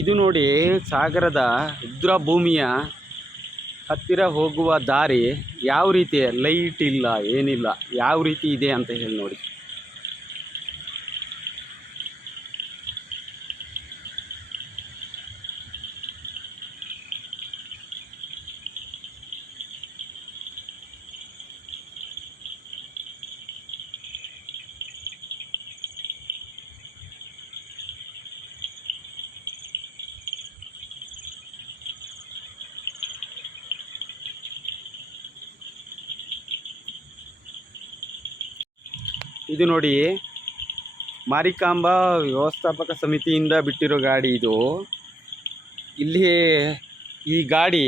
ಇದು ನೋಡಿ ಸಾಗರದ ರುದ್ರ ಭೂಮಿಯ ಹತ್ತಿರ ಹೋಗುವ ದಾರಿ ಯಾವ ರೀತಿ? ಲೈಟ್ ಇಲ್ಲ, ಏನಿಲ್ಲ, ಯಾವ ರೀತಿ ಇದೆ ಅಂತ ಹೇಳಿ ನೋಡಿ. ಇದು ನೋಡಿ, ಮಾರಿಕಾಂಬಾ ವ್ಯವಸ್ಥಾಪಕ ಸಮಿತಿಯಿಂದ ಬಿಟ್ಟಿರೋ ಗಾಡಿ ಇದು. ಇಲ್ಲಿ ಈ ಗಾಡಿ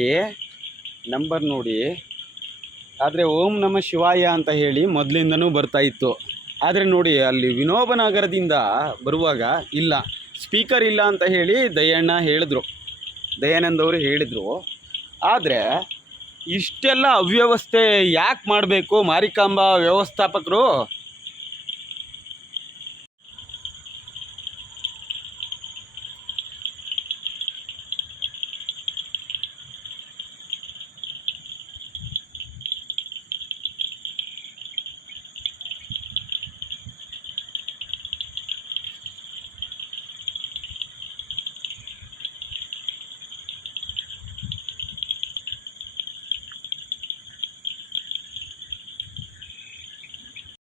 ನಂಬರ್ ನೋಡಿ. ಆದರೆ ಓಂ ನಮ ಶಿವಾಯ ಅಂತ ಹೇಳಿ ಮೊದಲಿಂದನೂ ಬರ್ತಾ ಇತ್ತು. ಆದರೆ ನೋಡಿ, ಅಲ್ಲಿ ವಿನೋಬ ನಗರದಿಂದ ಬರುವಾಗ ಇಲ್ಲ. ಸ್ಪೀಕರ್ ಇಲ್ಲ ಅಂತ ಹೇಳಿ ದಯಣ್ಣ ಹೇಳಿದ್ರು. ದಯಾನಂದ್ ಅವರು ಹೇಳಿದರು. ಆದರೆ ಇಷ್ಟೆಲ್ಲ ಅವ್ಯವಸ್ಥೆ ಯಾಕೆ ಮಾಡಬೇಕು ಮಾರಿಕಾಂಬಾ ವ್ಯವಸ್ಥಾಪಕರು?